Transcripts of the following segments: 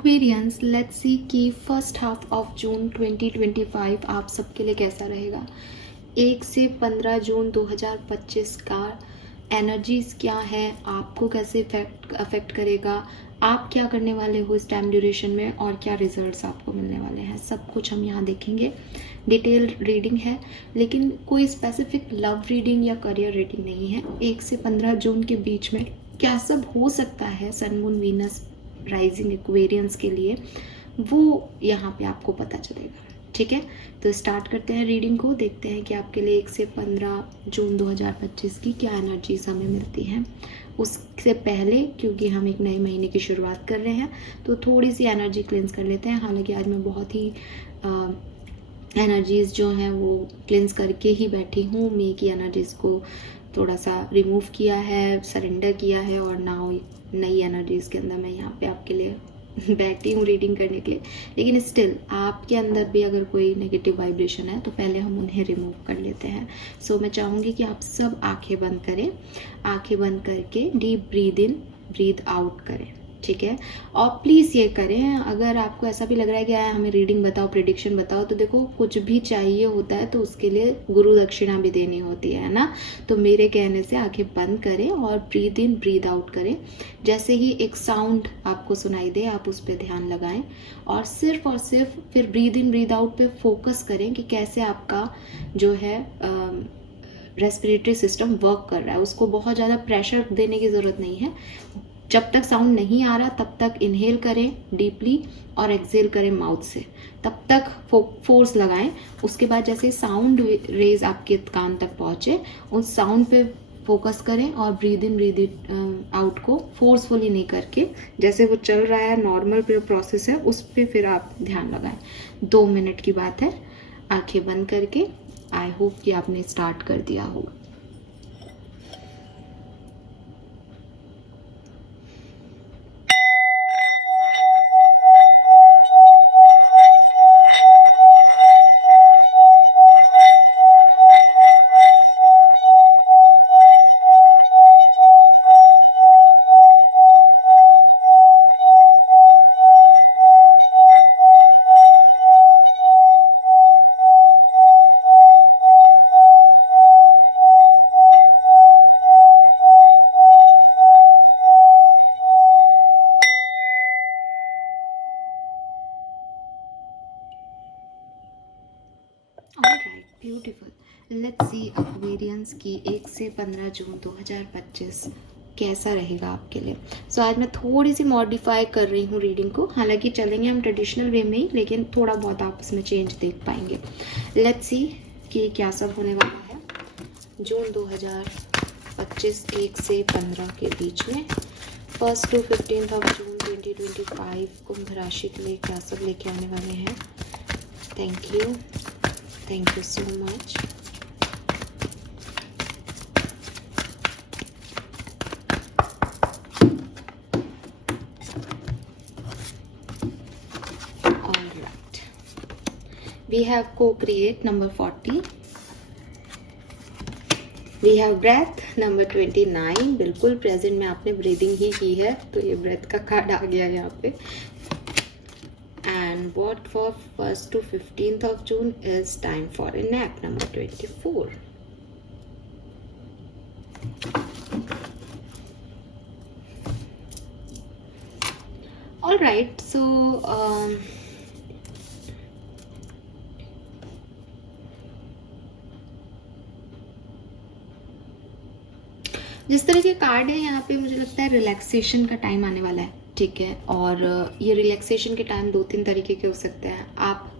Aquarians, let's see कि first half of June 2025 आप सबके लिए कैसा रहेगा। 1 से 15 जून 2025 का एनर्जीज क्या है, आपको कैसे अफेक्ट करेगा, आप क्या करने वाले हो इस टाइम ड्यूरेशन में और क्या रिजल्ट्स आपको मिलने वाले हैं, सब कुछ हम यहाँ देखेंगे। डिटेल रीडिंग है, लेकिन कोई स्पेसिफिक लव रीडिंग या करियर रीडिंग नहीं है। 1 से 15 जून के बीच में क्या सब हो सकता है sun moon Venus rising Aquarians के लिए, वो यहाँ पे आपको पता चलेगा। ठीक है, तो स्टार्ट करते हैं रीडिंग को, देखते हैं कि आपके लिए 1 से 15 जून 2025 की क्या एनर्जीज हमें मिलती हैं। उससे पहले, क्योंकि हम एक नए महीने की शुरुआत कर रहे हैं, तो थोड़ी सी एनर्जी क्लेंस कर लेते हैं। हालांकि आज मैं बहुत ही एनर्जीज़ जो हैं वो क्लेंस करके ही बैठी हूँ। मे की एनर्जीज़ को थोड़ा सा रिमूव किया है, सरेंडर किया है, और नाउ नई एनर्जीज़ के अंदर मैं यहाँ पे आपके लिए बैठी हूँ रीडिंग करने के लिए। लेकिन स्टिल आपके अंदर भी अगर कोई नेगेटिव वाइब्रेशन है तो पहले हम उन्हें रिमूव कर लेते हैं। सो मैं चाहूँगी कि आप सब आंखें बंद करें, आंखें बंद करके deep breathe in breathe out करें। ठीक है, और प्लीज़ ये करें, अगर आपको ऐसा भी लग रहा है कि हमें रीडिंग बताओ, प्रेडिक्शन बताओ, तो देखो कुछ भी चाहिए होता है तो उसके लिए गुरु दक्षिणा भी देनी होती है ना। तो मेरे कहने से आंखें बंद करें और ब्रीद इन ब्रीद आउट करें। जैसे ही एक साउंड आपको सुनाई दे आप उस पर ध्यान लगाएं और सिर्फ फिर ब्रीद इन ब्रीद आउट पे फोकस करें कि कैसे आपका जो है रेस्पिरेटरी सिस्टम वर्क कर रहा है। उसको बहुत ज़्यादा प्रेशर देने की ज़रूरत नहीं है। जब तक साउंड नहीं आ रहा तब तक इनहेल करें डीपली और एक्सहेल करें माउथ से, तब तक फोर्स लगाएं। उसके बाद जैसे साउंड रेज आपके कान तक पहुँचे, उस साउंड पे फोकस करें और ब्रीद इन ब्रीद आउट को फोर्सफुली नहीं करके, जैसे वो चल रहा है नॉर्मल प्रोसेस है उस पर फिर आप ध्यान लगाएं। 2 मिनट की बात है, आंखें बंद करके। आई होप कि आपने स्टार्ट कर दिया होगा। Alright, beautiful. Let's see Aquarians की 1 से 15 जून 2025 कैसा रहेगा आपके लिए। सो आज मैं थोड़ी सी मॉडिफाई कर रही हूँ रीडिंग को। हालांकि चलेंगे हम ट्रेडिशनल वे में ही, लेकिन थोड़ा बहुत आप उसमें चेंज देख पाएंगे। लेट्स सी कि क्या सब होने वाला है जून 2025 1 से 15 के बीच में। 1 to 15 ऑफ जून 2025 कुंभ राशि के लिए क्या सब लेके आने वाले हैं। Thank you so much. All right. We have co-create number 40. We have breath number 29. बिल्कुल प्रेजेंट में आपने ब्रीदिंग ही की है तो ये ब्रेथ का कार्ड आ गया यहाँ पे। And what for 1st to 15th of June is time for a nap number 24. All right, so जिस तरह के कार्ड है यहाँ पे मुझे लगता है रिलैक्सेशन का टाइम आने वाला है। ठीक है, और ये रिलैक्सेशन के टाइम 2-3 तरीके के हो सकते हैं। आप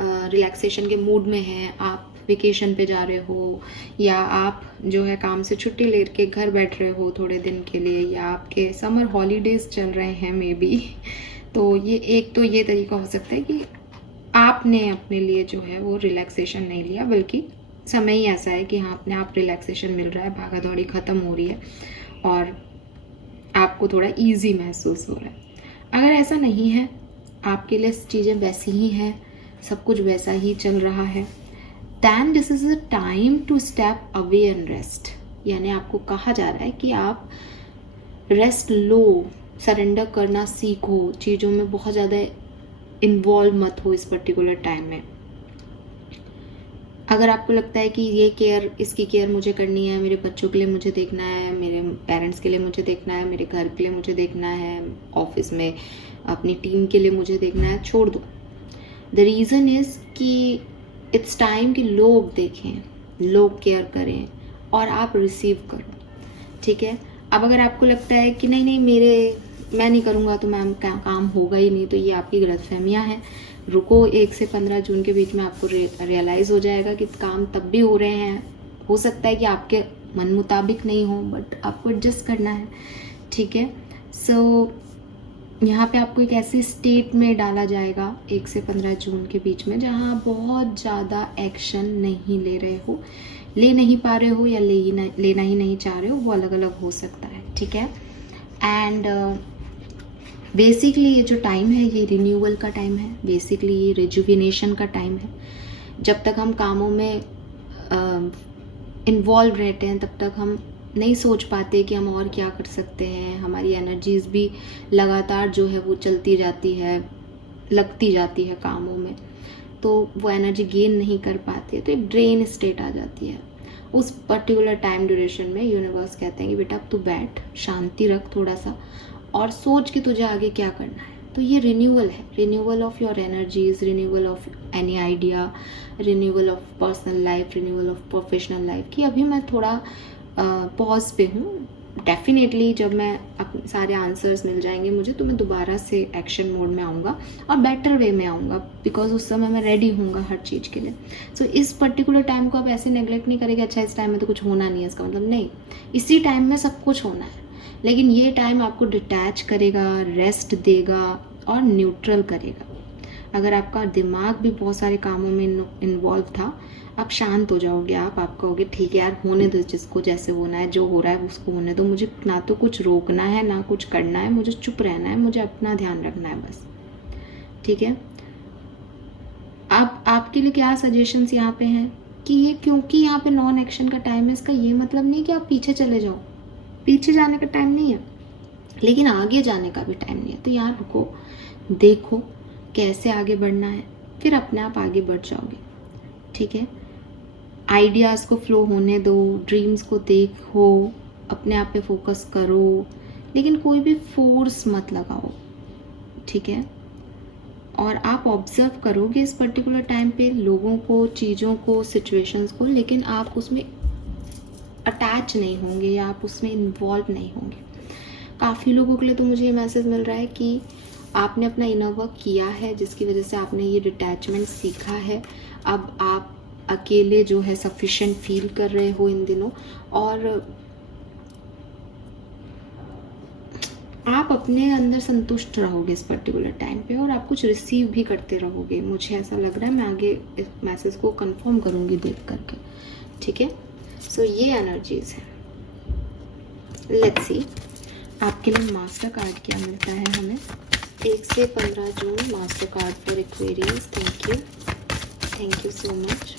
रिलैक्सेशन के मूड में हैं, आप वेकेशन पे जा रहे हो, या आप जो है काम से छुट्टी लेके घर बैठ रहे हो थोड़े दिन के लिए, या आपके समर हॉलीडेज चल रहे हैं मे बी। तो ये एक तो ये तरीका हो सकता है कि आपने अपने लिए जो है वो रिलैक्सेशन नहीं लिया, बल्कि समय ही ऐसा है कि हाँ अपने आप रिलैक्सेशन मिल रहा है, भागा दौड़ी ख़त्म हो रही है और आपको थोड़ा इजी महसूस हो रहा है। अगर ऐसा नहीं है, आपके लिए चीज़ें वैसी ही हैं, सब कुछ वैसा ही चल रहा है, then this is a time to step away and rest। यानी आपको कहा जा रहा है कि आप रेस्ट लो, सरेंडर करना सीखो, चीज़ों में बहुत ज़्यादा इन्वॉल्व मत हो इस पर्टिकुलर टाइम में। अगर आपको लगता है कि ये केयर, इसकी केयर मुझे करनी है, मेरे बच्चों के लिए मुझे देखना है, मेरे पेरेंट्स के लिए मुझे देखना है, मेरे घर के लिए मुझे देखना है, ऑफिस में अपनी टीम के लिए मुझे देखना है, छोड़ दो। द रीज़न इज़ कि इट्स टाइम कि लोग देखें, लोग केयर करें और आप रिसीव करो, ठीक है। अब अगर आपको लगता है कि नहीं नहीं मैं नहीं करूँगा तो मैम काम होगा ही नहीं, तो ये आपकी गलतफहमियाँ हैं। रुको, 1 से 15 जून के बीच में आपको रियलाइज़ हो जाएगा कि काम तब भी हो रहे हैं। हो सकता है कि आपके मन मुताबिक नहीं हो, बट आपको एडजस्ट करना है, ठीक है। सो यहाँ पे आपको एक ऐसी स्टेट में डाला जाएगा 1 से 15 जून के बीच में, जहाँ आप बहुत ज़्यादा एक्शन नहीं ले रहे हो, ले नहीं पा रहे हो, या लेना ही नहीं चाह रहे हो, वो अलग अलग हो सकता है, ठीक है। एंड बेसिकली ये जो टाइम है ये रिन्यूअल का टाइम है, बेसिकली ये रिजुविनेशन का टाइम है। जब तक हम कामों में इन्वॉल्व रहते हैं तब तक हम नहीं सोच पाते कि हम और क्या कर सकते हैं। हमारी एनर्जीज भी लगातार जो है वो चलती जाती है, लगती जाती है कामों में, तो वो एनर्जी गेन नहीं कर पाती है, तो एक ड्रेन स्टेट आ जाती है। उस पर्टिकुलर टाइम ड्यूरेशन में यूनिवर्स कहते हैं कि बेटा अब तू बैठ, शांति रख थोड़ा सा और सोच कि तुझे आगे क्या करना है। तो ये रिन्यूअल है, renewal of your energies, renewal of any idea, renewal of personal life, renewal of professional life. कि अभी मैं थोड़ा पॉज पे हूँ, डेफिनेटली जब मैं अपने सारे आंसर्स मिल जाएंगे मुझे, तो मैं दोबारा से एक्शन मोड में आऊँगा और बेटर वे में आऊँगा, बिकॉज उस समय मैं रेडी हूँगा हर चीज़ के लिए। सो इस पर्टिकुलर टाइम को आप ऐसे नेगलेक्ट नहीं करेंगे, अच्छा इस टाइम में तो कुछ होना नहीं है, इसका मतलब नहीं, इसी टाइम में सब कुछ होना है। लेकिन ये टाइम आपको डिटैच करेगा, रेस्ट देगा और न्यूट्रल करेगा। अगर आपका दिमाग भी बहुत सारे कामों में इन्वॉल्व था, आप शांत हो जाओगे, आप कहोगे ठीक है यार, होने दो जिसको जैसे होना है, जो हो रहा है उसको होने दो, मुझे ना तो कुछ रोकना है ना कुछ करना है, मुझे चुप रहना है, मुझे अपना ध्यान रखना है बस, ठीक है। अब आपके लिए क्या सजेशंस यहाँ पे हैं कि ये, क्योंकि यहाँ पे नॉन एक्शन का टाइम है, इसका ये मतलब नहीं कि आप पीछे चले जाओ, पीछे जाने का टाइम नहीं है, लेकिन आगे जाने का भी टाइम नहीं है। तो यहाँ रुको, देखो कैसे आगे बढ़ना है, फिर अपने आप आगे बढ़ जाओगे, ठीक है। आइडियाज़ को फ्लो होने दो, ड्रीम्स को देखो, अपने आप पे फोकस करो, लेकिन कोई भी फोर्स मत लगाओ, ठीक है। और आप ऑब्जर्व करोगे इस पर्टिकुलर टाइम पे लोगों को, चीज़ों को, सिचुएशंस को, लेकिन आप उसमें अटैच नहीं होंगे या आप उसमें इन्वॉल्व नहीं होंगे। काफ़ी लोगों के लिए तो मुझे ये मैसेज मिल रहा है कि आपने अपना इनर वर्क किया है, जिसकी वजह से आपने ये डिटैचमेंट सीखा है। अब आप अकेले जो है सफिशिएंट फील कर रहे हो इन दिनों, और आप अपने अंदर संतुष्ट रहोगे इस पर्टिकुलर टाइम पे, और आप कुछ रिसीव भी करते रहोगे, मुझे ऐसा लग रहा है। मैं आगे इस मैसेज को कंफर्म करूँगी देख करके, ठीक है। सो ये एनर्जीज है। लेट्स सी आपके लिए मास्टर कार्ड क्या मिलता है हमें 1 से 15 जून, Mastercard for Aquarius. Thank you so much.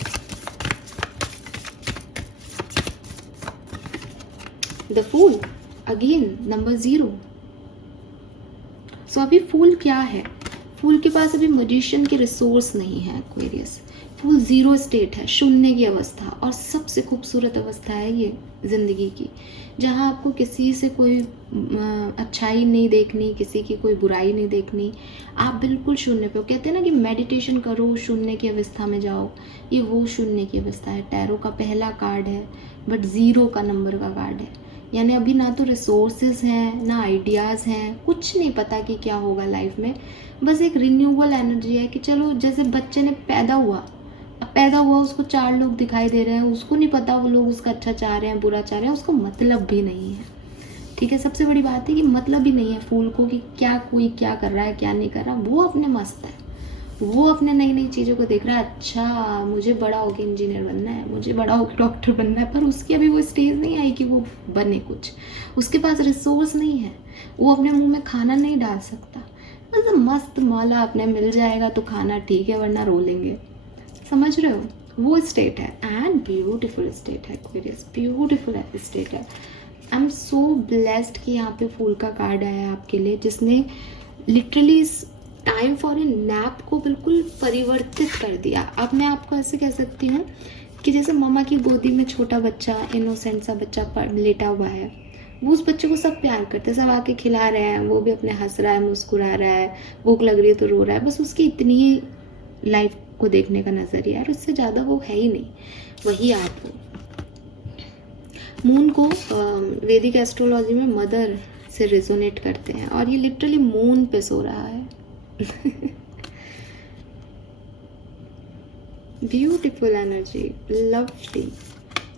The fool again, number 0। So अभी फूल क्या है, फूल के पास अभी मैजिशियन के रिसोर्स नहीं है एक्वेरियस। फुल ज़ीरो स्टेट है, शून्य की अवस्था, और सबसे खूबसूरत अवस्था है ये ज़िंदगी की, जहाँ आपको किसी से कोई अच्छाई नहीं देखनी, किसी की कोई बुराई नहीं देखनी, आप बिल्कुल शून्य पे हो। कहते हैं ना कि मेडिटेशन करो, शून्य की अवस्था में जाओ, ये वो शून्य की अवस्था है। टैरो का पहला कार्ड है, बट 0 का नंबर का कार्ड है, यानी अभी ना तो रिसोर्सेज हैं, ना आइडियाज़ हैं, कुछ नहीं पता कि क्या होगा लाइफ में। बस एक रिन्यूअल एनर्जी है कि चलो, जैसे बच्चे ने पैदा हुआ, उसको 4 लोग दिखाई दे रहे हैं, उसको नहीं पता वो लोग उसका अच्छा चाह रहे हैं, बुरा चाह रहे हैं, उसको मतलब भी नहीं है, ठीक है। सबसे बड़ी बात है कि मतलब भी नहीं है फूल को कि क्या कोई क्या कर रहा है क्या नहीं कर रहा, वो अपने मस्त है, वो अपने नई नई चीज़ों को देख रहा है। अच्छा, मुझे बड़ा होकर इंजीनियर बनना है, मुझे बड़ा होकर डॉक्टर बनना है, पर उसकी अभी वो स्टेज नहीं आई कि वो बने कुछ, उसके पास रिसोर्स नहीं है, वो अपने मुंह में खाना नहीं डाल सकता। बस मस्त मौला अपने मिल जाएगा तो खाना ठीक है, वरना रो लेंगे, समझ रहे हो, वो स्टेट है। एंड ब्यूटीफुल स्टेट है एक्वेरियस, ब्यूटीफुल स्टेट है। आई एम सो ब्लेस्ड कि यहाँ पे फूल का कार्ड आया है आपके लिए, जिसने लिटरली इस टाइम फॉर ए नैप को बिल्कुल परिवर्तित कर दिया। अब मैं आपको ऐसे कह सकती हूँ कि जैसे मम्मा की गोदी में छोटा बच्चा, इनोसेंट सा बच्चा लेटा हुआ है, वो उस बच्चे को सब प्यार करते हैं, सब आके खिला रहे हैं, वो भी अपने हंस रहा है, मुस्कुरा रहा है, भूख लग रही है तो रो रहा है, बस उसकी इतनी ही लाइफ को देखने का नज़रिया है, और उससे ज़्यादा वो है ही नहीं। वही आप हो। मून को वैदिक एस्ट्रोलॉजी में मदर से रेजोनेट करते हैं, और ये लिटरली मून पे सो रहा है। Beautiful energy, lovely.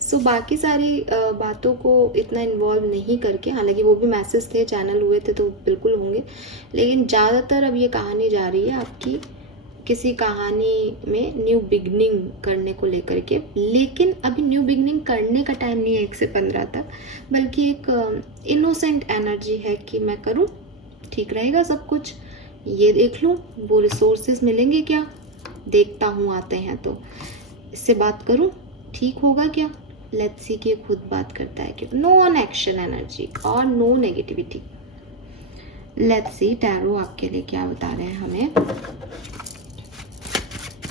सो बाकी सारी बातों को इतना इन्वॉल्व नहीं करके, हालांकि वो भी मैसेज थे, चैनल हुए थे तो बिल्कुल होंगे, लेकिन ज़्यादातर अब ये कहानी जा रही है आपकी किसी कहानी में न्यू बिगनिंग करने को लेकर के। लेकिन अभी न्यू बिगनिंग करने का टाइम नहीं है 1 से 15 तक, बल्कि एक इनोसेंट एनर्जी है कि मैं करूं, ठीक रहेगा सब कुछ, ये देख लूं वो रिसोर्सेज मिलेंगे क्या, देखता हूँ आते हैं तो इससे बात करूं, ठीक होगा क्या, लेट्स सी कि खुद बात करता है कि नो एक्शन एनर्जी और no negativity. Let's see tarot आपके लिए क्या बता रहे हैं हमें।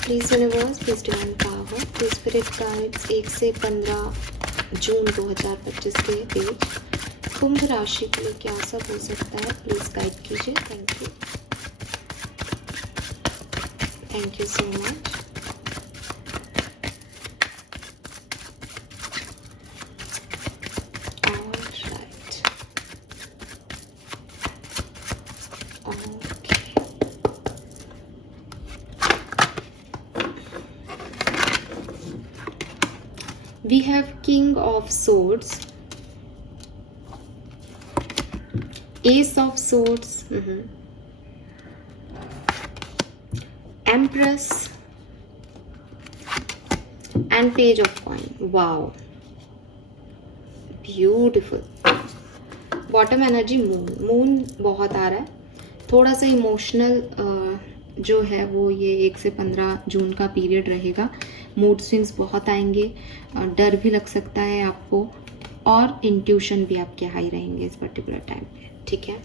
Please universe, please divine power, please spirit guides 1 से 15 जून 2025 के बीच कुंभ राशि के लिए क्या सब हो सकता है, प्लीज गाइड कीजिए। Thank you, thank you so much. We have King of Swords, Ace of Swords, Empress and Page of Coin. Wow, beautiful. Bottom energy moon बहुत आ रहा है, थोड़ा सा इमोशनल जो है वो ये 1 से 15 जून का पीरियड रहेगा। मूड स्विंग्स बहुत आएंगे, डर भी लग सकता है आपको, और इंट्यूशन भी आपके हाई रहेंगे इस पर्टिकुलर टाइम पे, ठीक है।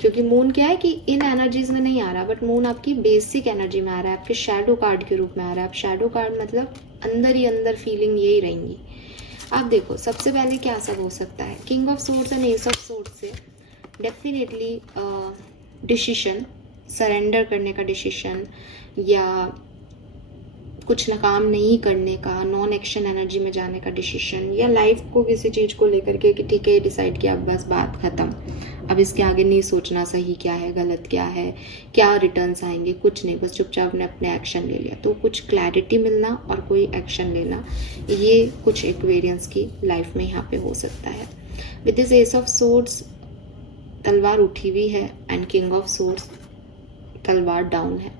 क्योंकि मून क्या है कि इन एनर्जीज में नहीं आ रहा, बट मून आपकी बेसिक एनर्जी में आ रहा है, आपके शैडो कार्ड के रूप में आ रहा है। आप शैडो कार्ड मतलब अंदर ही अंदर फीलिंग यही रहेंगी। आप देखो सबसे पहले क्या सब हो सकता है, king of swords and S of swords से डेफिनेटली डिसीशन, सरेंडर करने का डिसीशन, या कुछ ना काम नहीं करने का, नॉन एक्शन एनर्जी में जाने का डिसीशन, या लाइफ को किसी चीज़ को लेकर के कि ठीक है डिसाइड किया, अब बस बात ख़त्म, अब इसके आगे नहीं सोचना सही क्या है गलत क्या है, क्या रिटर्न्स आएंगे, कुछ नहीं, बस चुपचाप ने अपने एक्शन ले लिया। तो कुछ क्लैरिटी मिलना और कोई एक्शन लेना, ये कुछ एक्वेरियंस की लाइफ में यहाँ पे हो सकता है। With this S of swords तलवार उठी हुई है, एंड किंग ऑफ सोर्ड्स तलवार डाउन है।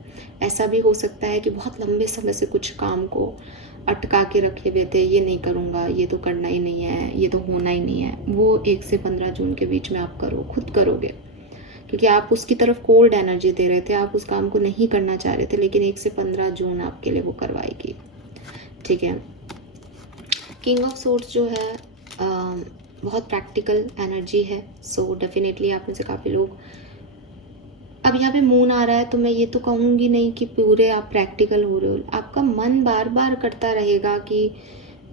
ऐसा भी हो सकता है कि बहुत लंबे समय से कुछ काम को अटका के रखे हुए थे, ये नहीं करूँगा, ये तो करना ही नहीं है, ये तो होना ही नहीं है, वो 1 से 15 जून के बीच में आप करो, खुद करोगे, क्योंकि आप उसकी तरफ कोल्ड एनर्जी दे रहे थे, आप उस काम को नहीं करना चाह रहे थे, लेकिन 1 से 15 जून आपके लिए वो करवाएगी, ठीक है। किंग ऑफ सोर्ड्स जो है बहुत प्रैक्टिकल एनर्जी है, सो डेफिनेटली आप में से काफ़ी लोग, अब यहाँ पे मून आ रहा है तो मैं ये तो कहूँगी नहीं कि पूरे आप प्रैक्टिकल हो रहे हो, आपका मन बार बार करता रहेगा कि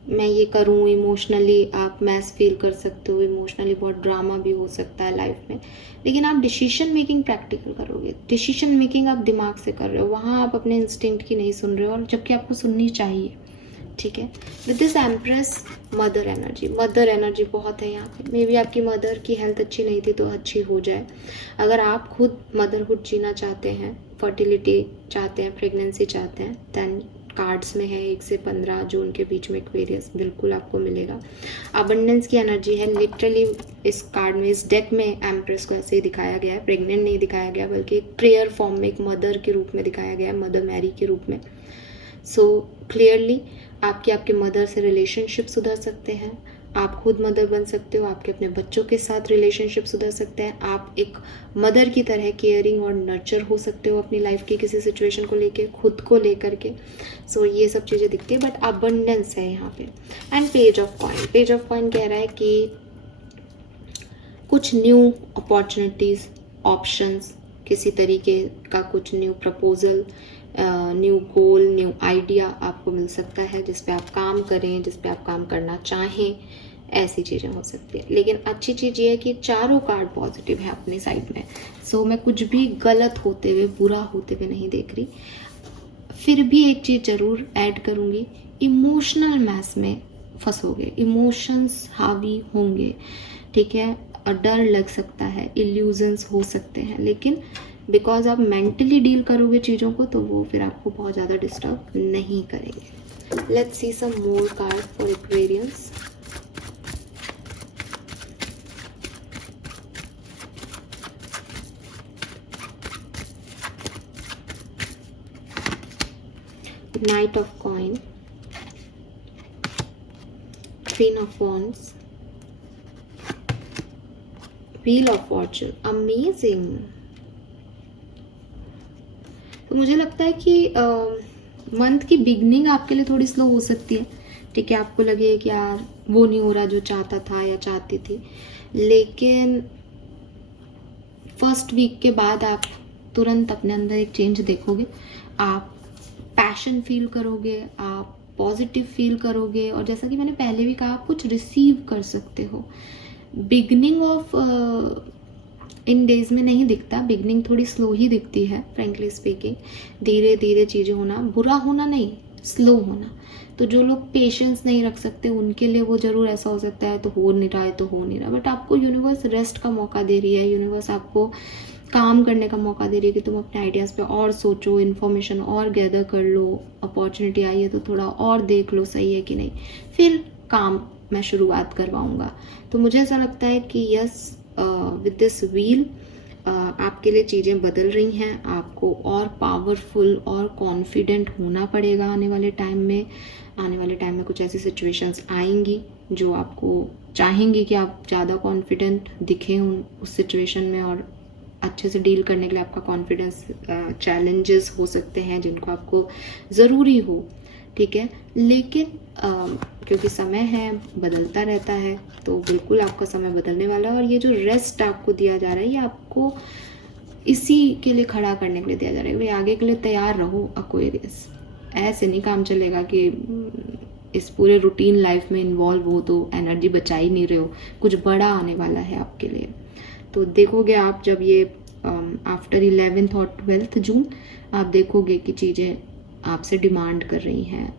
मैं ये करूँ, इमोशनली आप मैस फील कर सकते हो, इमोशनली बहुत ड्रामा भी हो सकता है लाइफ में, लेकिन आप डिसीजन मेकिंग प्रैक्टिकल करोगे, डिसीजन मेकिंग आप दिमाग से कर रहे हो, वहाँ आप अपने इंस्टिंक्ट की नहीं सुन रहे हो, और जबकि आपको सुननी चाहिए, ठीक है। With this empress mother energy बहुत है यहाँ पे। मे बी आपकी मदर की हेल्थ अच्छी नहीं थी तो अच्छी हो जाए, अगर आप खुद मदरहुड जीना चाहते हैं, फर्टिलिटी चाहते हैं, प्रेगनेंसी चाहते हैं, दैन कार्ड्स में है 1 से 15 जून के बीच में एक्वेरियस बिल्कुल आपको मिलेगा। अबंडेंस की एनर्जी है, लिटरली इस कार्ड में, इस डेक में एम्प्रेस को ऐसे ही दिखाया गया है, प्रेग्नेंट नहीं दिखाया गया, बल्कि एक प्रेयर फॉर्म में एक मदर के रूप में दिखाया गया है, मदर मैरी के रूप में। सो क्लियरली आपके मदर से रिलेशनशिप सुधर सकते हैं, आप खुद मदर बन सकते हो, आपके अपने बच्चों के साथ रिलेशनशिप सुधर सकते हैं, आप एक मदर की तरह केयरिंग और नर्चर हो सकते हो अपनी लाइफ की किसी सिचुएशन को लेके, खुद को लेकर के। सो ये सब चीज़ें दिखती है, बट अबंडेंस है यहाँ पे। एंड पेज ऑफ कॉइन कह रहा है कि कुछ न्यू अपॉर्चुनिटीज़, ऑप्शंस, किसी तरीके का कुछ न्यू प्रपोजल, न्यू गोल, न्यू आइडिया आपको मिल सकता है जिस पे आप काम करें, जिस पे आप काम करना चाहें, ऐसी चीज़ें हो सकती है। लेकिन अच्छी चीज़ ये है कि चारों कार्ड पॉजिटिव है अपनी साइड में। सो मैं कुछ भी गलत होते हुए, बुरा होते हुए नहीं देख रही। फिर भी एक चीज़ ज़रूर ऐड करूँगी, इमोशनल मैस में फंसोगे, इमोशंस हावी होंगे, ठीक है, और डर लग सकता है, इल्यूजन्स हो सकते हैं, लेकिन बिकॉज आप मेंटली डील करोगे चीज़ों को तो वो फिर आपको बहुत ज़्यादा डिस्टर्ब नहीं करेंगे। Let's see some more card for Aquarians. Knight of Coin, Queen of Wands, Wheel of Fortune, Amazing। तो मुझे लगता है कि मंथ की बिगनिंग आपके लिए थोड़ी स्लो हो सकती है, ठीक है, आपको लगे कि यार वो नहीं हो रहा जो चाहता था या चाहती थी, लेकिन फर्स्ट वीक के बाद आप तुरंत अपने अंदर एक चेंज देखोगे, आप पैशन फील करोगे, आप पॉजिटिव फील करोगे, और जैसा कि मैंने पहले भी कहा, आप कुछ रिसीव कर सकते हो। बिगनिंग ऑफ इन डेज में नहीं दिखता, बिगनिंग थोड़ी स्लो ही दिखती है फ्रेंकली स्पीकिंग। धीरे धीरे चीज़ें होना, बुरा होना नहीं, स्लो होना। तो जो लोग पेशेंस नहीं रख सकते उनके लिए वो ज़रूर ऐसा हो सकता है, तो हो नहीं रहा है तो हो नहीं रहा, बट आपको यूनिवर्स रेस्ट का मौका दे रही है, यूनिवर्स आपको काम करने का मौका दे रही है कि तुम अपने आइडियाज़ पे और सोचो, इन्फॉर्मेशन और गैदर कर लो, अपॉर्चुनिटी आई है तो थोड़ा और देख लो सही है कि नहीं, फिर काम मैं शुरुआत करवाऊँगा। तो मुझे ऐसा लगता है कि यस, विद दिस व्हील आपके लिए चीज़ें बदल रही हैं, आपको और पावरफुल और कॉन्फिडेंट होना पड़ेगा आने वाले टाइम में। आने वाले टाइम में कुछ ऐसी सिचुएशंस आएंगी जो आपको चाहेंगी कि आप ज़्यादा कॉन्फिडेंट दिखें उस सिचुएशन में, और अच्छे से डील करने के लिए आपका कॉन्फिडेंस, चैलेंजेस हो सकते हैं जिनको आपको ज़रूरी हो, ठीक है, लेकिन क्योंकि समय है, बदलता रहता है, तो बिल्कुल आपका समय बदलने वाला है। और ये जो रेस्ट आपको दिया जा रहा है, ये आपको इसी के लिए खड़ा करने के लिए दिया जा रहा है, भाई आगे के लिए तैयार रहो एक्वेरियस। ऐसे नहीं काम चलेगा कि इस पूरे रूटीन लाइफ में इन्वॉल्व हो तो एनर्जी बचा ही नहीं रहे हो, कुछ बड़ा आने वाला है आपके लिए। तो देखोगे आप जब ये आफ्टर 11th और 12th जून आप देखोगे कि चीज़ें आपसे डिमांड कर रही हैं,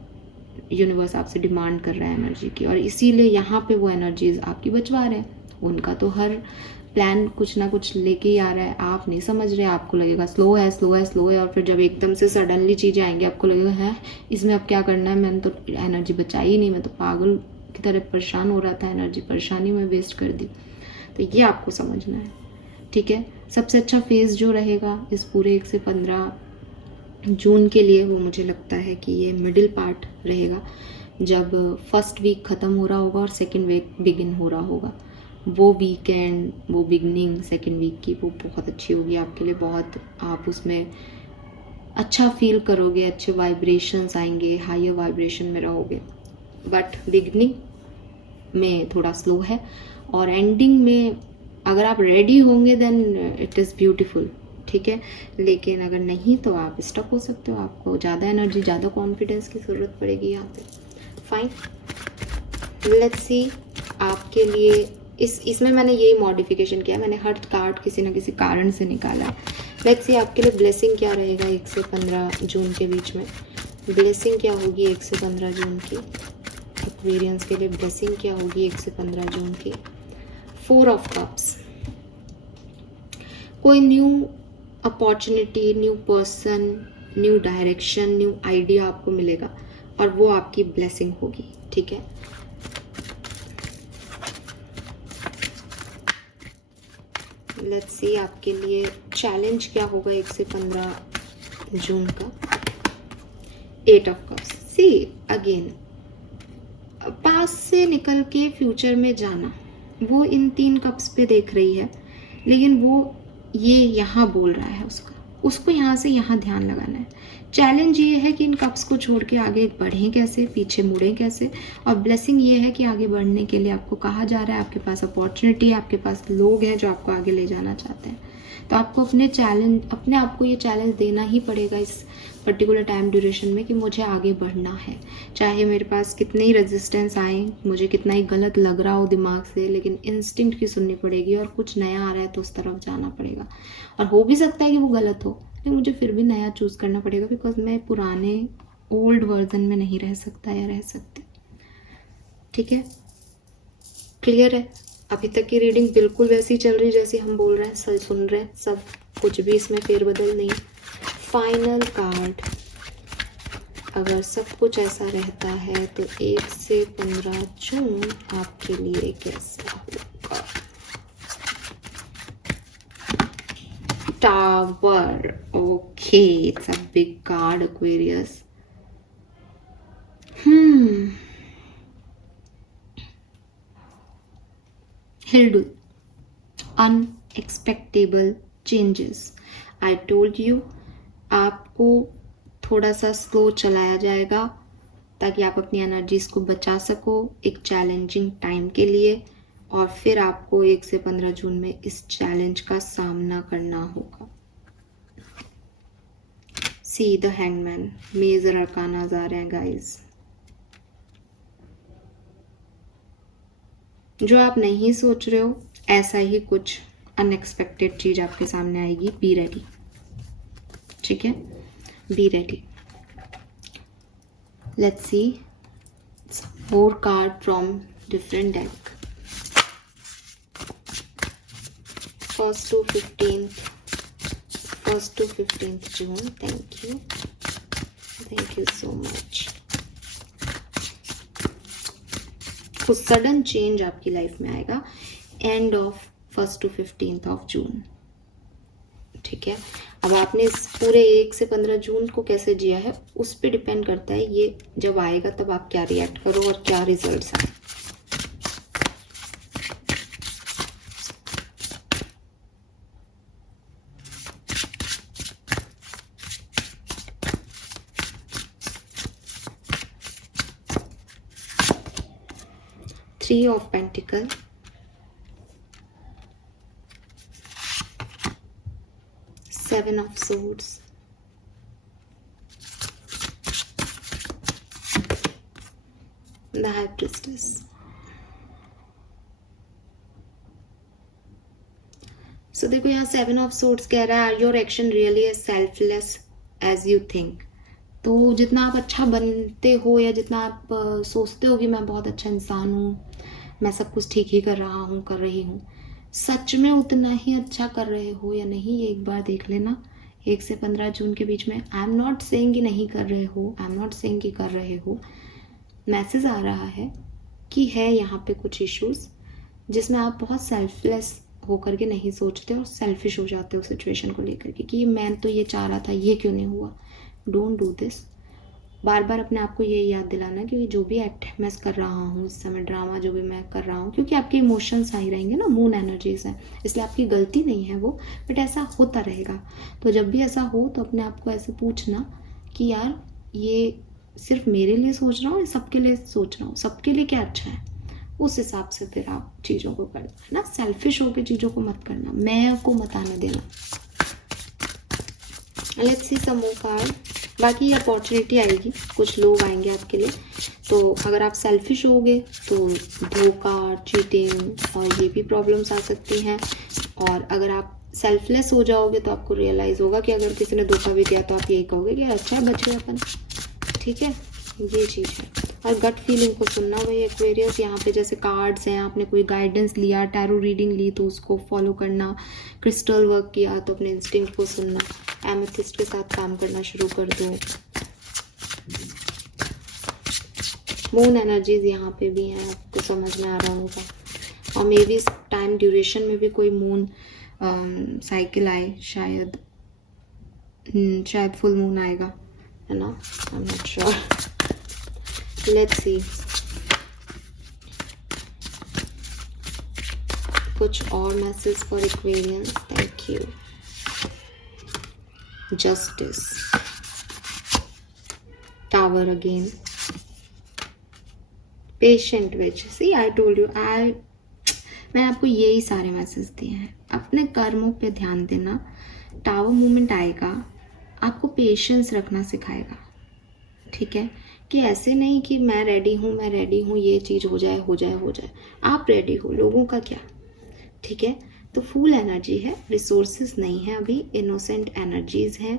यूनिवर्स आपसे डिमांड कर रहा है एनर्जी की, और इसीलिए यहाँ पे वो एनर्जीज आपकी बचवा रहे हैं। उनका तो हर प्लान कुछ ना कुछ लेके ही आ रहा है, आप नहीं समझ रहे, आपको लगेगा स्लो है स्लो है स्लो है, और फिर जब एकदम से सडनली चीज़ें आएंगी आपको लगेगा है इसमें अब क्या करना है, मैंने तो एनर्जी बचाई ही नहीं, मैं तो पागल की तरह परेशान हो रहा था, एनर्जी परेशानी में वेस्ट कर दी। तो ये आपको समझना है, ठीक है। सबसे अच्छा फेज़ जो रहेगा इस पूरे 1 से 15 जून के लिए, वो मुझे लगता है कि ये मिडिल पार्ट रहेगा, जब फर्स्ट वीक ख़त्म हो रहा होगा और सेकेंड वीक बिगिन हो रहा होगा। वो वीकेंड, वो बिगनिंग सेकेंड वीक की, वो बहुत अच्छी होगी आपके लिए, बहुत आप उसमें अच्छा फील करोगे, अच्छे वाइब्रेशंस आएंगे, हायर वाइब्रेशन में रहोगे। बट बिगनिंग में थोड़ा स्लो है, और एंडिंग में अगर आप रेडी होंगे देन इट इज़ ब्यूटीफुल, ठीक है, लेकिन अगर नहीं तो आप स्टक हो सकते हो, आपको ज़्यादा एनर्जी, ज़्यादा कॉन्फिडेंस की ज़रूरत पड़ेगी यहाँ पे। फाइन, लेट्स सी आपके लिए इसमें मैंने यही मॉडिफिकेशन किया, मैंने हर कार्ड किसी न किसी कारण से निकाला है। लेट्स सी आपके लिए ब्लेसिंग क्या रहेगा 1 से 15 जून के बीच में, ब्लेसिंग क्या होगी 1 से 15 जून की एक्वेरियंस के लिए, ब्लेसिंग क्या होगी 1 से 15 जून की। 4 ऑफ कप्स, कोई new opportunity, new person, new direction, new idea आपको मिलेगा, और वो आपकी ब्लेसिंग होगी, ठीक है। लेट्स सी आपके लिए चैलेंज क्या होगा 1 से 15 जून का। 8 of cups, see again past से निकल के फ्यूचर में जाना, वो इन 3 कप्स पे देख रही है, लेकिन वो ये यहाँ बोल रहा है उसका, उसको यहाँ से यहाँ ध्यान लगाना है। चैलेंज ये है कि इन कप्स को छोड़ के आगे बढ़ें कैसे, पीछे मुड़ें कैसे। और ब्लेसिंग ये है कि आगे बढ़ने के लिए आपको कहा जा रहा है, आपके पास अपॉर्चुनिटी है, आपके पास लोग हैं जो आपको आगे ले जाना चाहते हैं। तो आपको अपने आप को ये चैलेंज देना ही पड़ेगा इस पर्टिकुलर टाइम ड्यूरेशन में कि मुझे आगे बढ़ना है, चाहे मेरे पास कितने ही रेजिस्टेंस आए, मुझे कितना ही गलत लग रहा हो दिमाग से, लेकिन इंस्टिंक्ट की सुननी पड़ेगी और कुछ नया आ रहा है तो उस तरफ जाना पड़ेगा। और हो भी सकता है कि वो गलत हो, लेकिन मुझे फिर भी नया चूज़ करना पड़ेगा, बिकॉज मैं पुराने ओल्ड वर्जन में नहीं रह सकता या रह सकती। ठीक है, क्लियर है? अभी तक की रीडिंग बिल्कुल वैसी चल रही जैसी हम बोल रहे हैं, सब सुन रहे हैं, सब कुछ भी इसमें फेरबदल नहीं। फाइनल कार्ड, अगर सब कुछ ऐसा रहता है तो 1 से 15 जून आपके लिए कैसा होगा? Tower, okay, it's a big card Aquarius. Hildu, unexpectable changes. I told you, आपको थोड़ा सा स्लो चलाया जाएगा ताकि आप अपनी एनर्जीज को बचा सको एक चैलेंजिंग टाइम के लिए, और फिर आपको 1 से 15 जून में इस चैलेंज का सामना करना होगा। सी द हैंगमैन, मेजर अरकानाज आ रहे हैं गाइस। जो आप नहीं सोच रहे हो ऐसा ही कुछ अनएक्सपेक्टेड चीज आपके सामने आएगी। बी रेडी, ठीक है, be ready. Let's see more card from different deck. 1st to 15th June. Thank you so much. कुछ सडन चेंज आपकी लाइफ में आएगा end of 1st to 15th of June। ठीक है, अब आपने इस पूरे 1 से 15 जून को कैसे जिया है उस पर डिपेंड करता है ये जब आएगा तब आप क्या रिएक्ट करो और क्या रिजल्ट्स आए। Three of Pentacles, Seven of Swords, the High Priestess. So देखो यहाँ 7 of Swords कह रहा है your action really is selfless as you think। तो जितना आप अच्छा बनते हो या जितना आप सोचते हो कि मैं बहुत अच्छा इंसान हूँ, मैं सब कुछ ठीक ही कर रहा हूँ, कर रही हूँ, सच में उतना ही अच्छा कर रहे हो या नहीं ये एक बार देख लेना 1 से 15 जून के बीच में। आई एम नॉट सेइंग कि नहीं कर रहे हो, आई एम नॉट सेइंग कि कर रहे हो। मैसेज आ रहा है कि है यहाँ पे कुछ इश्यूज जिसमें आप बहुत सेल्फलेस होकर के नहीं सोचते और सेल्फिश हो जाते हो सिचुएशन को लेकर के कि मैं तो ये चाह रहा था, ये क्यों नहीं हुआ। Don't do this. बार बार अपने आप को ये याद दिलाना कि जो भी एक्ट मैं कर रहा हूँ इस समय, ड्रामा जो भी मैं कर रहा हूँ, क्योंकि आपके इमोशंस आ ही रहेंगे ना, मून एनर्जीज हैं, इसलिए आपकी गलती नहीं है वो, बट ऐसा होता रहेगा। तो जब भी ऐसा हो तो अपने आप को ऐसे पूछना कि यार ये सिर्फ मेरे लिए सोच रहा हूँ या सबके लिए सोच रहा हूँ, सबके लिए क्या अच्छा है, उस हिसाब से फिर आप चीज़ों को करना है ना। सेल्फिश होकर चीज़ों को मत करना, मैं को मत आने देना। Let's see some more card. बाकी ये अपॉर्चुनिटी आएगी, कुछ लोग आएंगे आपके लिए। तो अगर आप सेल्फिश होगे तो धोखा, चीटिंग और ये भी प्रॉब्लम्स आ सकती हैं। और अगर आप सेल्फलेस हो जाओगे तो आपको रियलाइज होगा कि अगर किसी ने धोखा भी दिया तो आप यही कहोगे कि अच्छा है बच गए अपन। ठीक है, ये चीज़ है। और गट फीलिंग को सुनना भाई एक्वेरियस। यहाँ पे जैसे कार्ड्स हैं, आपने कोई गाइडेंस लिया, टैरो रीडिंग ली तो उसको फॉलो करना, क्रिस्टल वर्क किया तो अपने इंस्टिंक्ट को सुनना, एमेथिस्ट के साथ काम करना शुरू कर दो। मून एनर्जीज यहाँ पे भी हैं, आपको समझ में आ रहा होगा। और मे बी इस टाइम ड्यूरेशन में भी कोई मून साइकिल आए, शायद फुल मून आएगा, है ना, I am not sure. Let's see कुछ और message for Aquarians. Thank you. Justice, tower again, patient which, see I told you, मैं आपको यही सारे मैसेज दिए हैं। अपने कर्मों पे ध्यान देना, टावर मूवमेंट आएगा, आपको पेशेंस रखना सिखाएगा, ठीक है, कि ऐसे नहीं कि मैं रेडी हूँ, ये चीज़ हो जाए, आप रेडी हो, लोगों का क्या, ठीक है। तो फुल एनर्जी है, रिसोर्सेज नहीं है अभी, इनोसेंट एनर्जीज हैं।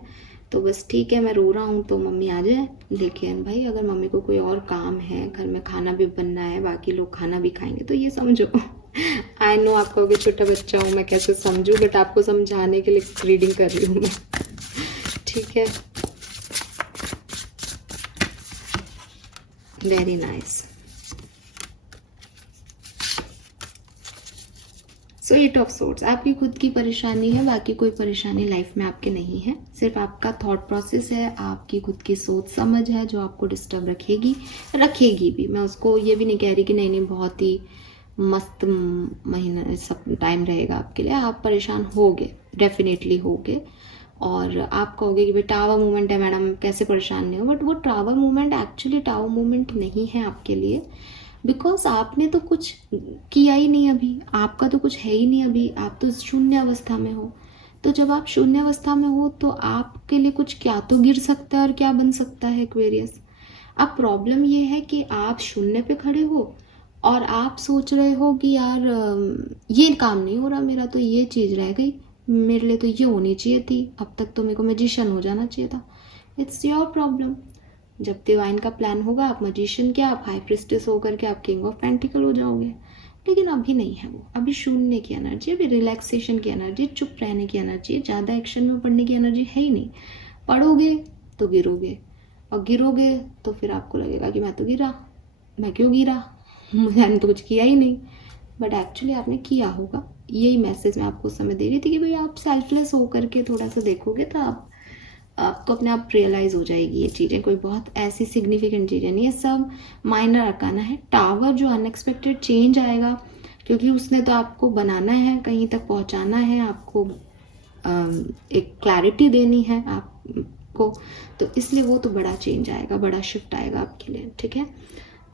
तो बस ठीक है, मैं रो रहा हूँ तो मम्मी आ जाए, लेकिन भाई अगर मम्मी को कोई और काम है, घर में खाना भी बनना है, बाकी लोग खाना भी खाएंगे, तो ये समझो। आई नो आप कहोगे छोटा बच्चा हूँ मैं कैसे समझूँ, बट आपको समझाने के लिए रीडिंग कर रही हूँ मैं, ठीक है। Very nice. So 8 of swords, आपकी खुद की परेशानी है, बाकी कोई परेशानी लाइफ में आपके नहीं है, सिर्फ आपका थॉट प्रोसेस है, आपकी खुद की सोच समझ है जो आपको डिस्टर्ब रखेगी भी। मैं उसको ये भी नहीं कह रही कि नहीं बहुत ही मस्त महीना सब टाइम रहेगा आपके लिए, आप परेशान होगे, डेफिनेटली होगे, और आप कहोगे कि भाई टावर मूवमेंट है मैडम, कैसे परेशान नहीं हो, बट वो tower movement actually tower movement नहीं है आपके लिए, बिकॉज आपने तो कुछ किया ही नहीं अभी, आपका तो कुछ है ही नहीं अभी, आप तो शून्य अवस्था में हो। तो जब आप शून्य अवस्था में हो तो आपके लिए कुछ क्या तो गिर सकता है और क्या बन सकता है, एक्वेरियस। अब प्रॉब्लम ये है कि आप शून्य पे खड़े हो और आप सोच रहे हो कि यार ये काम नहीं हो रहा मेरा, तो ये चीज़ रह गई, मेरे लिए तो ये होनी चाहिए थी, अब तक तो मेरे को मैजिशियन हो जाना चाहिए था। It's your problem. जब डिवाइन का प्लान होगा, आप मैजिशियन क्या, आप हाई प्रिस्टेस होकर के आप किंग ऑफ पेंटिकल हो जाओगे, लेकिन अभी नहीं है वो, अभी शून्य की एनर्जी, अभी रिलैक्सेशन की एनर्जी, चुप रहने की एनर्जी, ज़्यादा एक्शन में पढ़ने की एनर्जी है ही नहीं। पढ़ोगे तो गिरोगे, और गिरोगे तो फिर आपको लगेगा कि मैं तो गिरा, मैं क्यों गिरा, मैंने तो कुछ किया ही नहीं, बट एक्चुअली आपने किया होगा। यही मैसेज मैं आपको उस समय दे रही थी कि भाई आप सेल्फलेस होकर के थोड़ा सा देखोगे तो आपको अपने आप रियलाइज़ हो जाएगी ये चीज़ें, कोई बहुत ऐसी सिग्निफिकेंट चीज़ें नहीं है, सब माइनर अरकाना है। टावर जो अनएक्सपेक्टेड चेंज आएगा, क्योंकि उसने तो आपको बनाना है, कहीं तक पहुंचाना है, आपको एक क्लैरिटी देनी है आपको, तो इसलिए वो तो बड़ा चेंज आएगा, बड़ा शिफ्ट आएगा आपके लिए, ठीक है।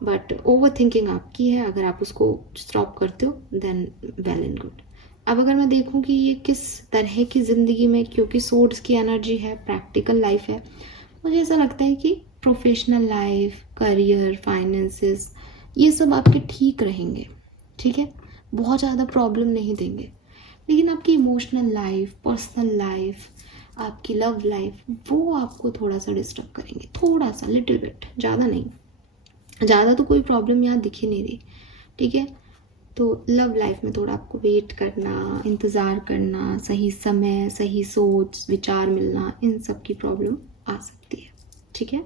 बट ओवर थिंकिंग आपकी है, अगर आप उसको स्टॉप करते हो देन वेल एंड गुड। अब अगर मैं देखूं कि ये किस तरह की ज़िंदगी में, क्योंकि सोर्स की एनर्जी है, प्रैक्टिकल लाइफ है, मुझे ऐसा लगता है कि प्रोफेशनल लाइफ, करियर, फाइनेंसेस, ये सब आपके ठीक रहेंगे, ठीक है, बहुत ज़्यादा प्रॉब्लम नहीं देंगे। लेकिन आपकी इमोशनल लाइफ, पर्सनल लाइफ, आपकी लव लाइफ, वो आपको थोड़ा सा डिस्टर्ब करेंगे, थोड़ा सा, लिटिल बिट, ज़्यादा नहीं, ज़्यादा तो कोई प्रॉब्लम यहाँ दिख ही नहीं रही, ठीक है। तो लव लाइफ में थोड़ा आपको वेट करना, इंतज़ार करना, सही समय, सही सोच विचार मिलना, इन सब की प्रॉब्लम आ सकती है, ठीक है।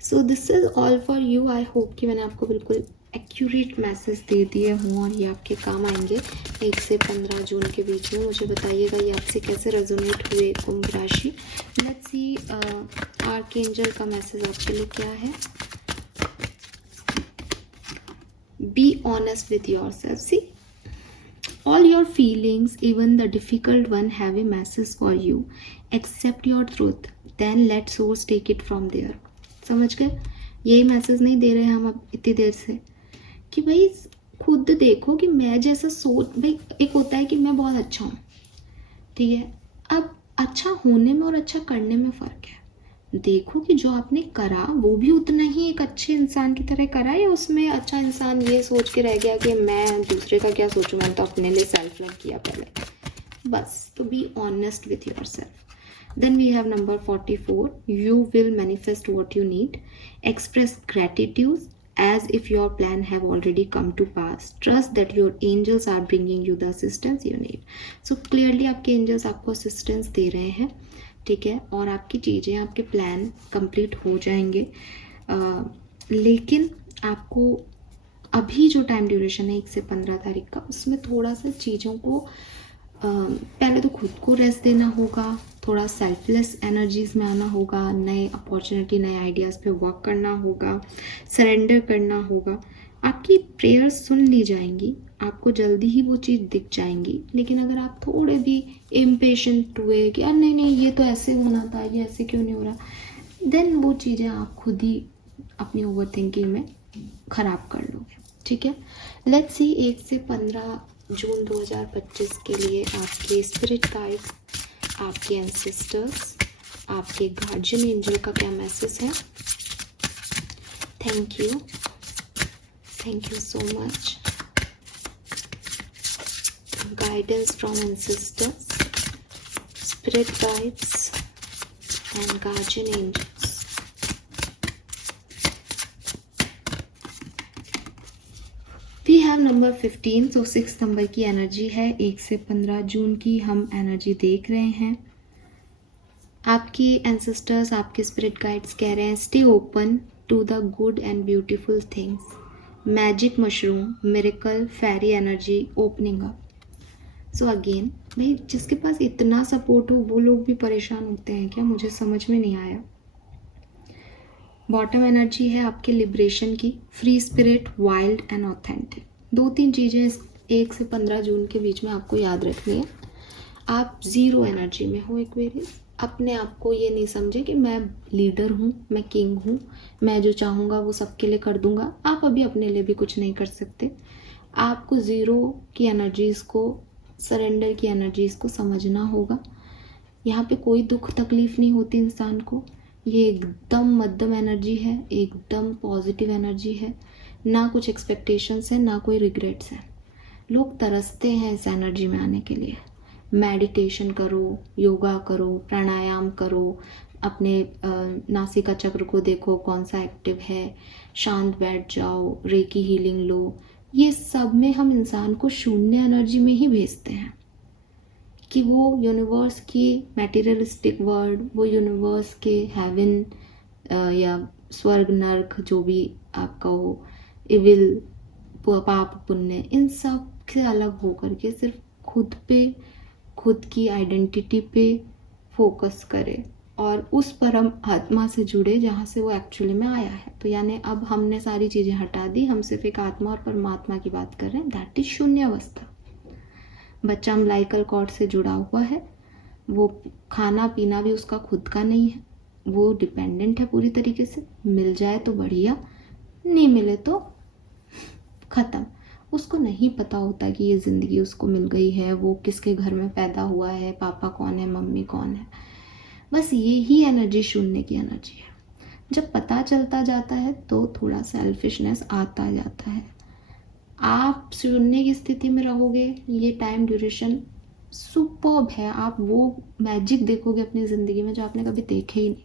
So this is all for you. I hope कि मैंने आपको बिल्कुल एक्यूरेट मैसेज दे दिए हों और ये आपके काम आएंगे 1 से 15 जून के बीच में। मुझे बताइएगा ये आपसे कैसे रेजोनेट हुए कुंभ राशि। लेट्स सी आर्कएंजल का मैसेज आपके लिए क्या है। Be honest with yourself. See, all your feelings, even the difficult one, have a message for you. Accept your truth, then let source take it from there. समझ गए? यही message नहीं दे रहे हैं हम अब इतनी देर से, कि भाई खुद देखो कि मैं जैसा सोच, भाई एक होता है कि मैं बहुत अच्छा हूँ, ठीक है, अब अच्छा होने में और अच्छा करने में फ़र्क है। देखो कि जो आपने करा वो भी उतना ही एक अच्छे इंसान की तरह करा, या उसमें अच्छा इंसान ये सोच के रह गया कि मैं दूसरे का क्या सोचूं, मैंने तो अपने लिए सेल्फ लव किया पहले, बस। तो be honest with yourself. Then we have number 44, you will manifest what you need, express gratitude as if your plan have already come to pass, trust that your angels are bringing you the assistance you need. So clearly आपके angels आपको assistance दे रहे हैं, ठीक है, और आपकी चीज़ें, आपके प्लान कंप्लीट हो जाएंगे। लेकिन आपको अभी जो टाइम ड्यूरेशन है 1 से 15 तारीख का, उसमें थोड़ा सा चीज़ों को पहले तो खुद को रेस्ट देना होगा, थोड़ा सेल्फलेस एनर्जीज में आना होगा, नए अपॉर्चुनिटी, नए आइडियाज़ पे वर्क करना होगा, सरेंडर करना होगा। आपकी प्रेयर्स सुन ली जाएंगी, आपको जल्दी ही वो चीज़ दिख जाएंगी। लेकिन अगर आप थोड़े भी इम्पेशेंट हुए कि यार नहीं नहीं ये तो ऐसे होना था, ये ऐसे क्यों नहीं हो रहा, देन वो चीज़ें आप खुद ही अपनी ओवर थिंकिंग में ख़राब कर लोगे। ठीक है, लेट्स सी 1 से 15 जून 2025 के लिए आपके स्पिरिट गाइड्स, आपके एंसेस्टर्स, आपके गार्जियन एंजल का क्या मैसेज है। Thank you so much. Guidance from ancestors, spirit guides and guardian angels. We have number 15, so 6 number की एनर्जी है। 1 से 15 जून की हम एनर्जी देख रहे हैं। आपकी एंसेस्टर्स, आपके स्पिरिट गाइड्स कह रहे हैं stay open to the good and beautiful things, magic mushroom, miracle, fairy energy opening up. So again भाई, जिसके पास इतना सपोर्ट हो वो लोग भी परेशान होते हैं क्या, मुझे समझ में नहीं आया। बॉटम एनर्जी है आपके लिबरेशन की, free spirit, wild and authentic. 2-3 चीज़ें 1 से 15 जून के बीच में आपको याद रखनी है। आप ज़ीरो एनर्जी में हो एक्वेरियस। अपने आप को ये नहीं समझे कि मैं लीडर हूँ, मैं किंग हूँ, मैं जो चाहूँगा वो सबके लिए कर दूँगा। आप अभी अपने लिए भी कुछ नहीं कर सकते। आपको ज़ीरो की एनर्जीज़ को, सरेंडर की एनर्जीज़ को समझना होगा। यहाँ पे कोई दुख तकलीफ नहीं होती इंसान को। ये एकदम मध्यम एनर्जी है, एकदम पॉजिटिव एनर्जी है, ना कुछ एक्सपेक्टेशंस है, ना कोई रिग्रेट्स है। लोग तरसते हैं इस एनर्जी में आने के लिए। मेडिटेशन करो, योगा करो, प्राणायाम करो, अपने नासिका चक्र को देखो कौन सा एक्टिव है, शांत बैठ जाओ, रेकी हीलिंग लो। ये सब में हम इंसान को शून्य एनर्जी में ही भेजते हैं कि वो यूनिवर्स की मैटेरियलिस्टिक वर्ल्ड, वो यूनिवर्स के हेवन या स्वर्ग नर्क जो भी आपका हो, इविल, पाप पुण्य, इन सब से अलग होकर के सिर्फ खुद पे, खुद की आइडेंटिटी पे फोकस करे और उस परम आत्मा से जुड़े जहाँ से वो एक्चुअली में आया है। तो यानी अब हमने सारी चीज़ें हटा दी, हम सिर्फ एक आत्मा और परमात्मा की बात कर रहे हैं। दैट इज शून्य अवस्था। बच्चा अम्बिलिकल कॉर्ड से जुड़ा हुआ है, वो खाना पीना भी उसका खुद का नहीं है, वो डिपेंडेंट है पूरी तरीके से। मिल जाए तो बढ़िया, नहीं मिले तो ख़त्म। उसको नहीं पता होता कि ये ज़िंदगी उसको मिल गई है, वो किसके घर में पैदा हुआ है, पापा कौन है, मम्मी कौन है। बस ये ही एनर्जी शून्य की एनर्जी है। जब पता चलता जाता है तो थोड़ा सेल्फिशनेस आता जाता है। आप शून्य की स्थिति में रहोगे, ये टाइम ड्यूरेशन सुपर्ब है। आप वो मैजिक देखोगे अपनी ज़िंदगी में जो आपने कभी देखे ही नहीं।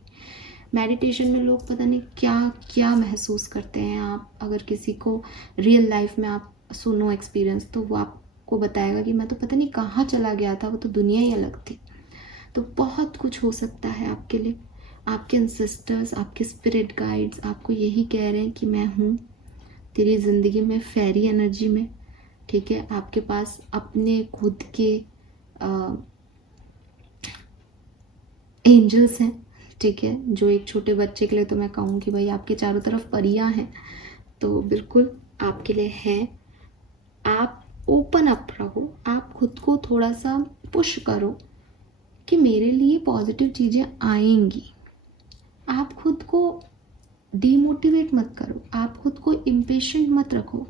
मेडिटेशन में लोग पता नहीं क्या क्या महसूस करते हैं। आप अगर किसी को रियल लाइफ में आप सुनो एक्सपीरियंस, तो वो आपको बताएगा कि मैं तो पता नहीं कहाँ चला गया था, वो तो दुनिया ही अलग थी। तो बहुत कुछ हो सकता है आपके लिए। आपके एंसेस्टर्स, आपके स्पिरिट गाइड्स आपको यही कह रहे हैं कि मैं हूँ तेरी ज़िंदगी में, फेरी एनर्जी में। ठीक है, आपके पास अपने खुद के एंजल्स हैं। ठीक है, जो एक छोटे बच्चे के लिए तो मैं कहूँ कि भाई आपके चारों तरफ परियां हैं, तो बिल्कुल आपके लिए है। आप ओपन अप रहो, आप खुद को थोड़ा सा पुश करो कि मेरे लिए पॉजिटिव चीज़ें आएंगी। आप खुद को डीमोटिवेट मत करो, आप खुद को इम्पेशेंट मत रखो,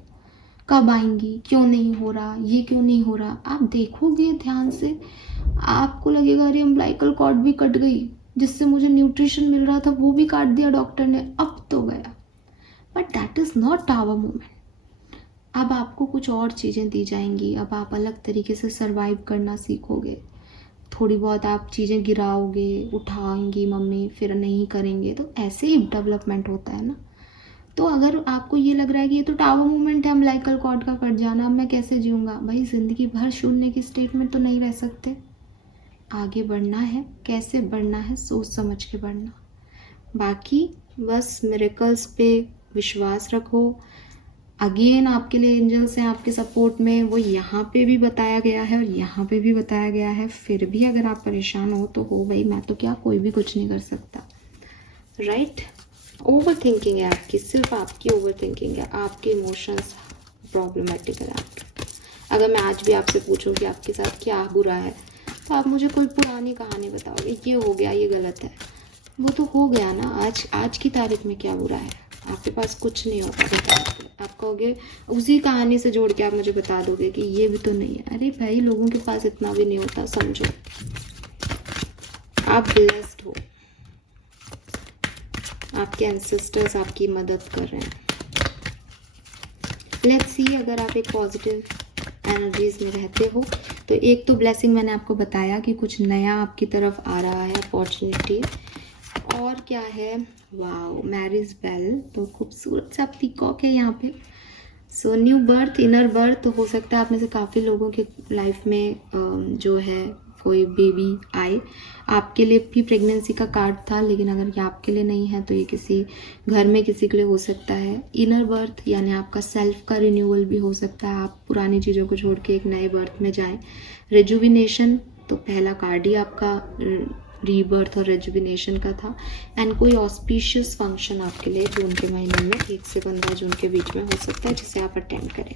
कब आएंगी, क्यों नहीं हो रहा, ये क्यों नहीं हो रहा। आप देखोगे ध्यान से, आपको लगेगा अरे अम्बिलिकल कॉर्ड भी कट गई, जिससे मुझे न्यूट्रिशन मिल रहा था वो भी काट दिया डॉक्टर ने, अब तो गया। But that is not our moment. अब आपको कुछ और चीज़ें दी जाएंगी, अब आप अलग तरीके से सर्वाइव करना सीखोगे। थोड़ी बहुत आप चीज़ें गिराओगे, उठाएंगी मम्मी, फिर नहीं करेंगे, तो ऐसे ही डेवलपमेंट होता है ना। तो अगर आपको ये लग रहा है कि ये तो टावर मूवमेंट है, अम्बिलिकल कॉर्ड का कट जाना, अब मैं कैसे जीऊँगा, भाई ज़िंदगी भर शून्य की स्टेट में तो नहीं रह सकते। आगे बढ़ना है, कैसे बढ़ना है, सोच समझ के बढ़ना। बाकी बस मिरेकल्स पे विश्वास रखो। अगेन आपके लिए एंजल्स हैं आपके सपोर्ट में, वो यहाँ पे भी बताया गया है और यहाँ पे भी बताया गया है। फिर भी अगर आप परेशान हो तो हो भाई, मैं तो क्या, कोई भी कुछ नहीं कर सकता, राइट। ओवर थिंकिंग है आपकी, सिर्फ आपकी ओवर थिंकिंग है, आपके इमोशंस प्रॉब्लमेटिक है आपके। अगर मैं आज भी आपसे पूछूं कि आपके साथ क्या बुरा है, तो आप मुझे कोई पुरानी कहानी बताओगे, ये हो गया, ये गलत है। वो तो हो गया ना, आज की तारीख में क्या बुरा है? आपके पास कुछ नहीं होगा बताने, आप कहोगे उसी कहानी से जोड़ के आप मुझे बता दोगे कि ये भी तो नहीं है। अरे भाई, लोगों के पास इतना भी नहीं होता, समझो। आप ब्लेस्ड हो, आपके एंसेस्टर्स आपकी मदद कर रहे हैं। लेट्स सी, अगर आप एक पॉजिटिव एनर्जीज में रहते हो तो एक तो ब्लेसिंग मैंने आपको बताया कि कुछ नया आपकी तरफ आ रहा है, अपॉर्चुनिटी। और क्या है, वाओ, मैरिज बेल, तो खूबसूरत सा पीकॉक है यहाँ पे। So new birth, inner birth, तो हो सकता है आप में से काफ़ी लोगों के लाइफ में जो है कोई बेबी आए। आपके लिए भी प्रेगनेंसी का कार्ड था, लेकिन अगर ये आपके लिए नहीं है तो ये किसी घर में किसी के लिए हो सकता है। इनर बर्थ यानी आपका सेल्फ का रिन्यूअल भी हो सकता है, आप पुरानी चीज़ों को छोड़ के एक नए बर्थ में जाएं। रेजुविनेशन, तो पहला कार्ड ही आपका रीबर्थ और रेजुविनेशन का था। एंड कोई ऑस्पिशियस फंक्शन आपके लिए जून के महीने में 1 से 15 जून के बीच में हो सकता है, जिसे आप अटेंड करें।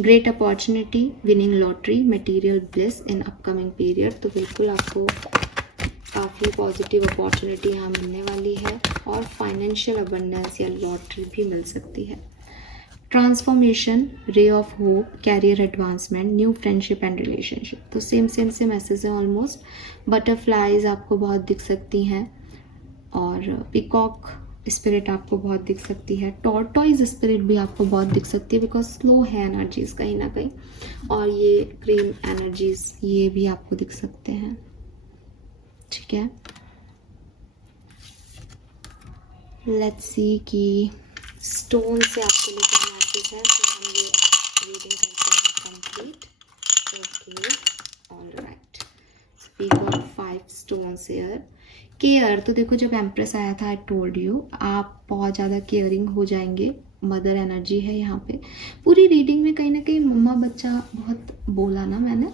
Great opportunity, winning lottery, material bliss in upcoming period, तो बिल्कुल आपको काफ़ी पॉजिटिव अपॉर्चुनिटी यहाँ मिलने वाली है। और फाइनेंशियल अबंडेंस या लॉटरी भी मिल सकती है। Transformation, ray of hope, career advancement, new friendship and relationship, तो सेम मैसेज है ऑलमोस्ट। बटरफ्लाइज आपको बहुत दिख सकती हैं, और पिकॉक स्पिरिट आपको बहुत दिख सकती है। टॉर्टॉइज स्पिरिट भी आपको बहुत दिख सकती है, बिकॉज स्लो है एनर्जीज कहीं ना कहीं। और ये क्रीम एनर्जीज, ये भी आपको दिख सकते हैं, ठीक है। लेट्स सी कि स्टोन से आपके लिए क्या मैसेज है, तो हम ये रीडिंग करते हैं complete. Okay, alright, we got 5 stones here. Care, तो देखो जब एम्प्रेस आया था, आई टोल्ड यू, आप बहुत ज़्यादा केयरिंग हो जाएंगे। मदर एनर्जी है यहाँ पे पूरी रीडिंग में, कहीं ना कहीं मम्मा बच्चा बहुत बोला ना मैंने,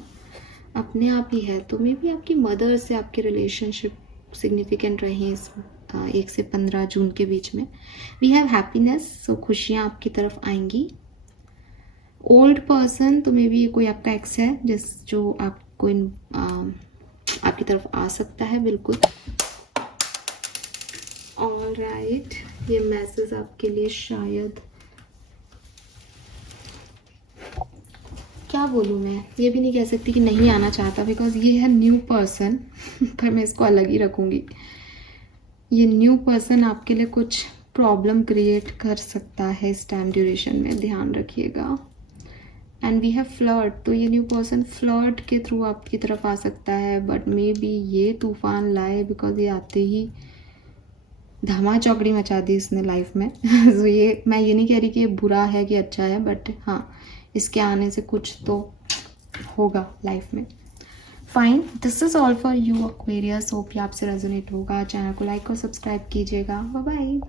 अपने आप ही है। तो मे भी आपकी मदर से आपके रिलेशनशिप सिग्निफिकेंट रहे इस 1 से 15 जून के बीच में। वी हैव हैप्पीनेस, सो खुशियाँ आपकी तरफ आएंगी। ओल्ड पर्सन, तो मे बी ये कोई आपका एक्स है जो आपको आपकी तरफ आ सकता है, बिल्कुल। ऑलराइट, ये मैसेज आपके लिए शायद, क्या बोलूँ मैं, ये भी नहीं कह सकती कि नहीं आना चाहता, बिकॉज ये है न्यू पर्सन पर मैं इसको अलग ही रखूँगी। ये न्यू पर्सन आपके लिए कुछ प्रॉब्लम क्रिएट कर सकता है इस टाइम ड्यूरेशन में, ध्यान रखिएगा। एंड वी हैव फ्लर्ट, तो ये न्यू पर्सन फ्लर्ट के थ्रू आपकी तरफ आ सकता है, बट मे बी ये तूफान लाए, बिकॉज ये आते ही धमा चौकड़ी मचा दी इसने लाइफ में। तो ये मैं ये नहीं कह रही कि ये बुरा है कि अच्छा है, बट हाँ, इसके आने से कुछ तो होगा लाइफ में। Fine, this is all for you Aquarius, hope ये आपसे रेजोनेट होगा। चैनल को लाइक और सब्सक्राइब कीजिएगा। Bye bye.